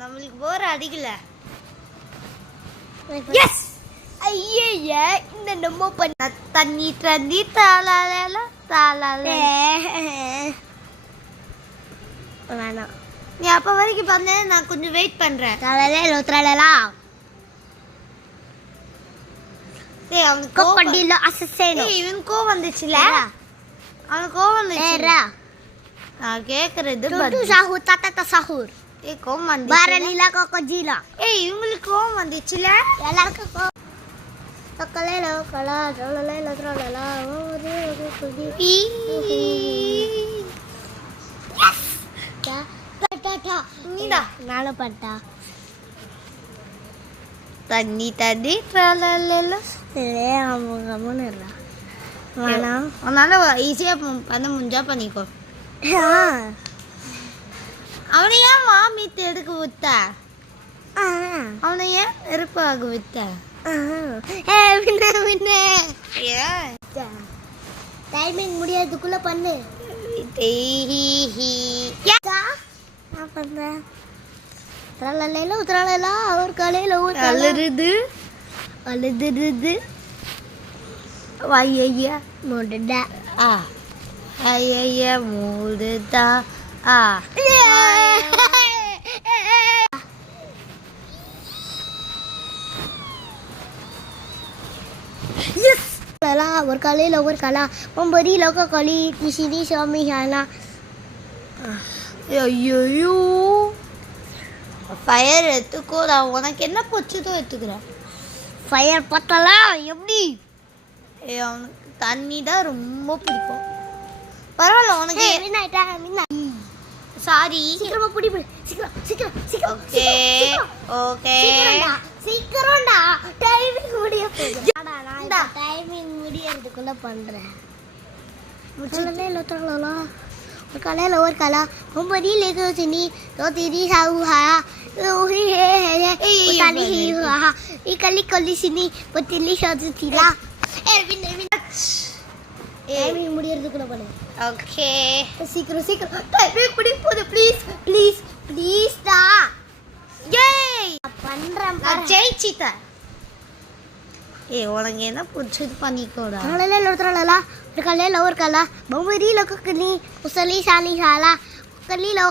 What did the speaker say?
நம்மளுக்கு போர் அடிக்கல. எஸ் ஐயே இந்த நம்ம பண்ண தண்ணி தண்ணி தாளால தாளால வேணாம். நீ அப்ப வரைக்கும் பண்ண, நான் கொஞ்சம் வெயிட் பண்றேன். தாளாலே லோத்ராலா டேய் அவனுக்கு கோவப்படில அசசேனோ. டேய் இவன் கோவம் வந்துச்சுல, அவனுக்கு கோவம் வந்துச்சுல. நான் கேக்குறது பத்து சாஹூர் தாத்தா சாஹூர். ஏய் கோவம் வந்து பாரலீலா கோகஜிலா. ஏய் இவங்களுக்கு கோவம் வந்துச்சுல, எல்லாருக்கும் கோவம். தக்கலேல கலா ஜலலே லத்ராலா ஓரே குடி எஸ் டா டா டா நீடா நாள பட்டா தண்ணி தண்ணி ட்ராலல. ஏ அம்முகம்னுறா வேணாம். அதனால ஈஸியா பண்ண முடிஞ்சா பண்ணிக்கோ. அவனை ஏன் மாமித்து எடுக்க விட்ட? அவனை ஏன் நெருப்பாக விட்ட? டைமிங் முடியறதுக்குள்ள பண்ணு. ஒரு காலையில ஒரு அழுது அழுதுருது ஐயா மூடுடா ஐயா மூடுதா. ஒரு காலையில் ஒரு கலா பொம்பரி லோக களி திசினி சுவாமி ஹானா. ஐயோ ஃபயர் எடுத்துக்கோடா, உனக்கு என்ன போச்சுதோ எடுத்துக்கிறேன். ஃபயர் பத்தலாம் எப்படி? அவனுக்கு தண்ணி தான் ரொம்ப பிடிக்கும். பரவாயில்ல உனக்கு சாரி. சீக்கிரமா பிடி சீக்கிரம் சீக்கிரம் சீக்கிரம். ஓகே ஓகே சீக்கிரம்டா, டைமிங் முடிய போகுது. நான் டைமிங் முடியறதுக்குள்ள பண்றேன். முச்சலே லோத்ரலா ஒரு காலையில ஒரு கலா பொம்பரி லேகோ சினி தோ தீரி சாவு ஹா ஓஹி ஹே ஹே உதானி ஹி ஹா இ கலி கலி சினி பத்திலி ஷாது தீரா. டைமிங் முடியறதுக்குள்ள பண்ணு. ஓகே சீக்கிரம் சீக்கிரம் டைமிங் முடிய போகுது. ப்ளீஸ் ப்ளீஸ் ப்ளீஸ் டா. ஏய் பண்றேன் ஜெயிச்சிட்ட. ஏய் உனக்கு என்ன பிடிச்சது பண்ணிக்கோடா. நாளையில லோத்ரலா ஒரு காலையில ஒரு கலா பொம்பரி லோக கலி உசலி சாலி ஹாலா கலி லோக